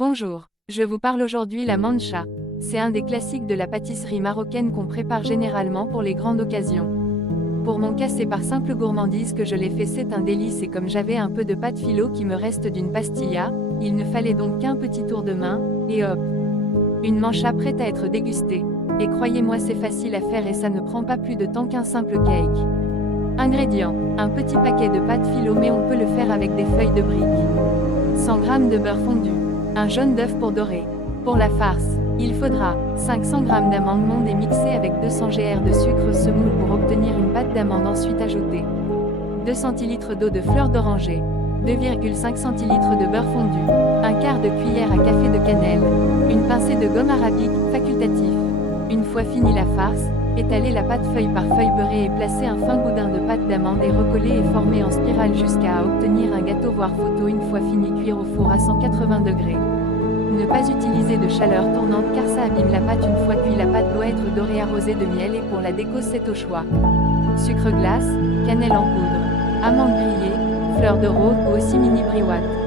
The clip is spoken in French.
Bonjour, je vous parle aujourd'hui la mancha. C'est un des classiques de la pâtisserie marocaine qu'on prépare généralement pour les grandes occasions. Pour mon cas, c'est par simple gourmandise que je l'ai fait, c'est un délice, et comme j'avais un peu de pâte philo qui me reste d'une pastilla, il ne fallait donc qu'un petit tour de main, et hop! Une mancha prête à être dégustée. Et croyez-moi, c'est facile à faire et ça ne prend pas plus de temps qu'un simple cake. Ingrédients: un petit paquet de pâte philo, mais on peut le faire avec des feuilles de briques. 100 g de beurre fondu. Un jaune d'œuf pour dorer. Pour la farce, il faudra 500 g d'amandes mondes et mixées avec 200 g de sucre semoule pour obtenir une pâte d'amande. Ensuite ajouter 2 centilitres d'eau de fleur d'oranger, 2,5 centilitres de beurre fondu, un quart de cuillère à café de cannelle, une pincée de gomme arabique, facultatif. Une fois finie la farce, étaler la pâte feuille par feuille beurrée et placer un fin boudin de pâte d'amande et recoller et former en spirale jusqu'à obtenir un gâteau voire photo. Une fois fini, cuire au four à 180 degrés. Ne pas utiliser de chaleur tournante car ça abîme la pâte. Une fois cuit, la pâte doit être dorée, arrosée de miel, et pour la déco c'est au choix. Sucre glace, cannelle en poudre, amandes grillées, fleur de rose ou aussi mini briouate.